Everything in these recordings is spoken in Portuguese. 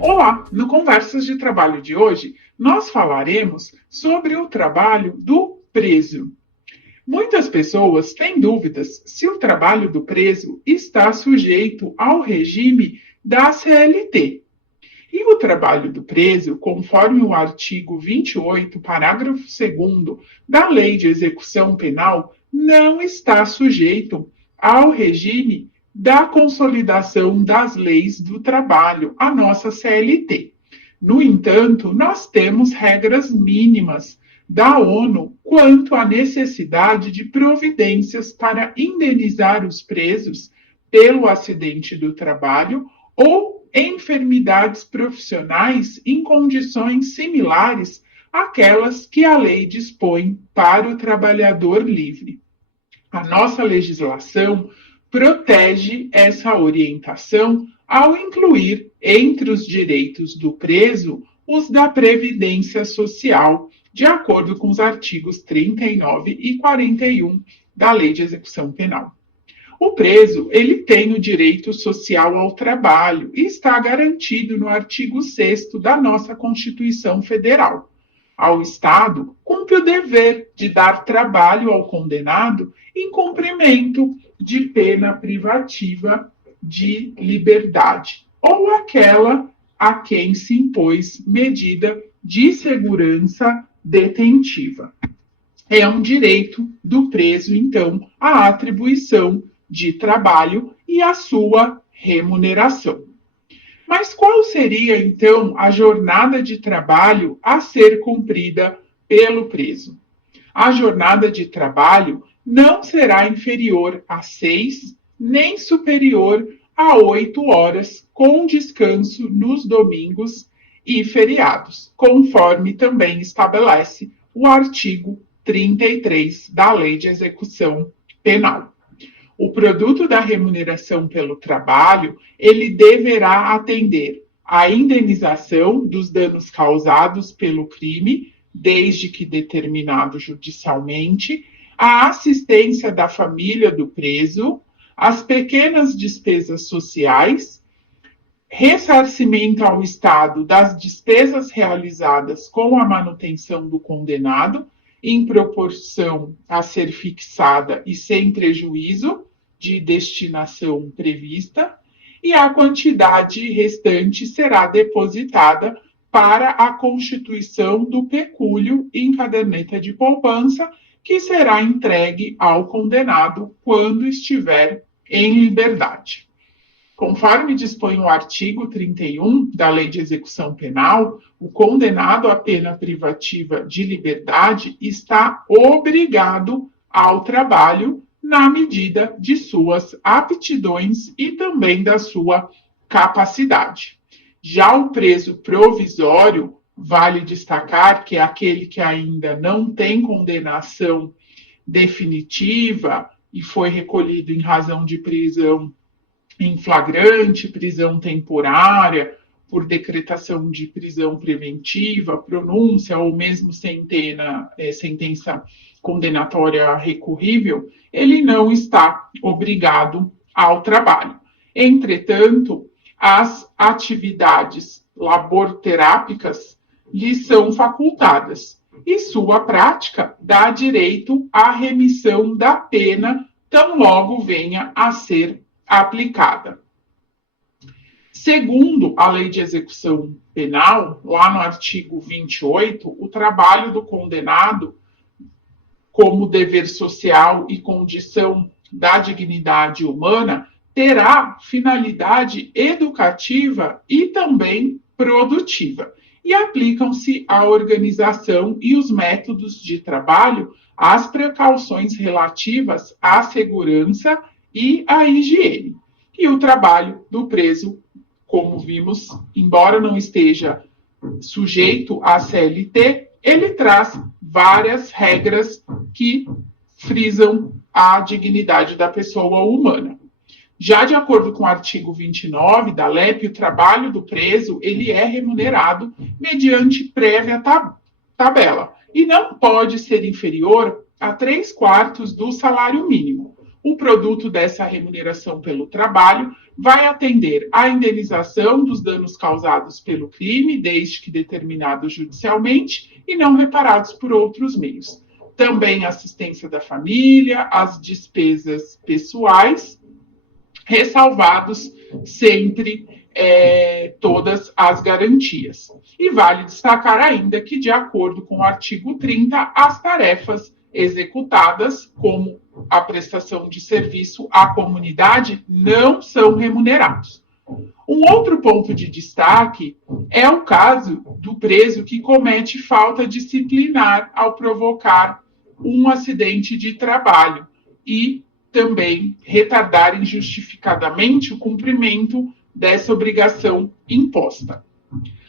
Olá! No Conversas de Trabalho de hoje, nós falaremos sobre o trabalho do preso. Muitas pessoas têm dúvidas se o trabalho do preso está sujeito ao regime da CLT. E o trabalho do preso, conforme o artigo 28, parágrafo 2º da Lei de Execução Penal, não está sujeito ao regime da Consolidação das Leis do Trabalho, a nossa CLT. No entanto, nós temos regras mínimas da ONU quanto à necessidade de providências para indenizar os presos pelo acidente do trabalho ou enfermidades profissionais em condições similares àquelas que a lei dispõe para o trabalhador livre. A nossa legislação protege essa orientação ao incluir entre os direitos do preso os da Previdência Social, de acordo com os artigos 39 e 41 da Lei de Execução Penal. O preso, ele tem o direito social ao trabalho e está garantido no artigo 6º da nossa Constituição Federal. Ao Estado, cumpre o dever de dar trabalho ao condenado em cumprimento de pena privativa de liberdade, ou aquela a quem se impôs medida de segurança detentiva. É um direito do preso, então, a atribuição de trabalho e a sua remuneração. Mas qual seria, então, a jornada de trabalho a ser cumprida pelo preso? A jornada de trabalho não será inferior a 6, nem superior a 8 horas, com descanso nos domingos e feriados, conforme também estabelece o artigo 33 da Lei de Execução Penal. O produto da remuneração pelo trabalho, ele deverá atender à indenização dos danos causados pelo crime, desde que determinado judicialmente, à assistência da família do preso, às pequenas despesas sociais, ressarcimento ao Estado das despesas realizadas com a manutenção do condenado, em proporção a ser fixada e sem prejuízo de destinação prevista, e a quantidade restante será depositada para a constituição do pecúlio em caderneta de poupança, que será entregue ao condenado quando estiver em liberdade. Conforme dispõe o artigo 31 da Lei de Execução Penal, o condenado à pena privativa de liberdade está obrigado ao trabalho na medida de suas aptidões e também da sua capacidade. Já o preso provisório, vale destacar que é aquele que ainda não tem condenação definitiva e foi recolhido em razão de prisão em flagrante, prisão temporária, por decretação de prisão preventiva, pronúncia ou mesmo sentença condenatória recorrível, ele não está obrigado ao trabalho. Entretanto, as atividades laborterápicas lhe são facultadas e sua prática dá direito à remissão da pena, tão logo venha a ser aplicada. Segundo a Lei de Execução Penal, lá no artigo 28, o trabalho do condenado, como dever social e condição da dignidade humana, terá finalidade educativa e também produtiva. E aplicam-se à organização e os métodos de trabalho as precauções relativas à segurança e à higiene. E o trabalho do preso, como vimos, embora não esteja sujeito à CLT, ele traz várias regras que frisam a dignidade da pessoa humana. Já de acordo com o artigo 29 da LEP, o trabalho do preso ele é remunerado mediante prévia tabela e não pode ser inferior a 3/4 do salário mínimo. O produto dessa remuneração pelo trabalho vai atender à indenização dos danos causados pelo crime, desde que determinados judicialmente e não reparados por outros meios. Também assistência da família, as despesas pessoais, ressalvados sempre todas as garantias. E vale destacar ainda que, de acordo com o artigo 30, as tarefas executadas, como a prestação de serviço à comunidade, não são remunerados. Um outro ponto de destaque é o caso do preso que comete falta disciplinar ao provocar um acidente de trabalho e também retardar injustificadamente o cumprimento dessa obrigação imposta.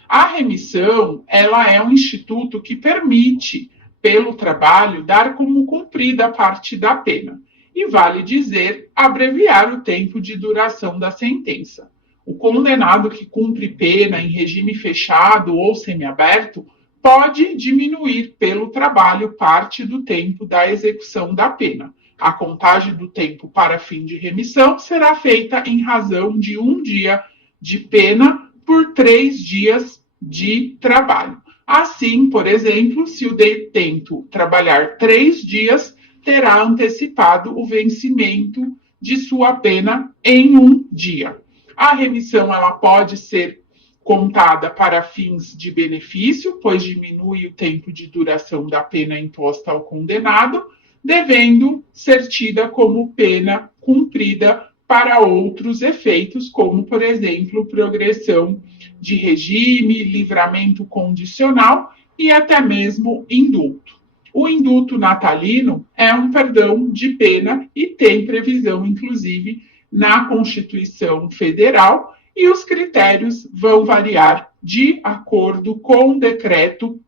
A remissão, ela é um instituto que permite, pelo trabalho, dar como cumprida a parte da pena. E vale dizer, abreviar o tempo de duração da sentença. O condenado que cumpre pena em regime fechado ou semiaberto pode diminuir pelo trabalho parte do tempo da execução da pena. A contagem do tempo para fim de remissão será feita em razão de 1 dia de pena por 3 dias de trabalho. Assim, por exemplo, se o detento trabalhar 3 dias, terá antecipado o vencimento de sua pena em 1 dia. A remissão ela pode ser contada para fins de benefício, pois diminui o tempo de duração da pena imposta ao condenado, devendo ser tida como pena cumprida para outros efeitos, como, por exemplo, progressão de regime, livramento condicional e até mesmo indulto. O indulto natalino é um perdão de pena e tem previsão, inclusive, na Constituição Federal, e os critérios vão variar de acordo com o decreto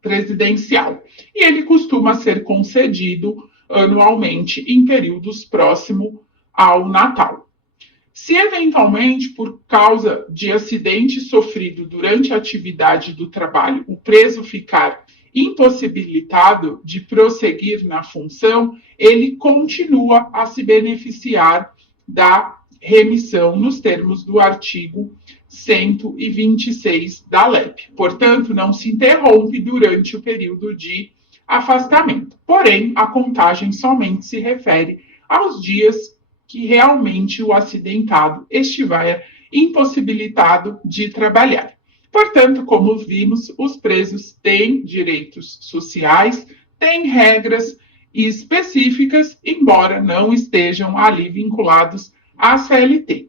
presidencial. E ele costuma ser concedido anualmente em períodos próximos ao Natal. Se eventualmente, por causa de acidente sofrido durante a atividade do trabalho, o preso ficar impossibilitado de prosseguir na função, ele continua a se beneficiar da remissão nos termos do artigo 126 da LEP. Portanto, não se interrompe durante o período de afastamento. Porém, a contagem somente se refere aos dias que realmente o acidentado estiver impossibilitado de trabalhar. Portanto, como vimos, os presos têm direitos sociais, têm regras específicas, embora não estejam ali vinculados à CLT.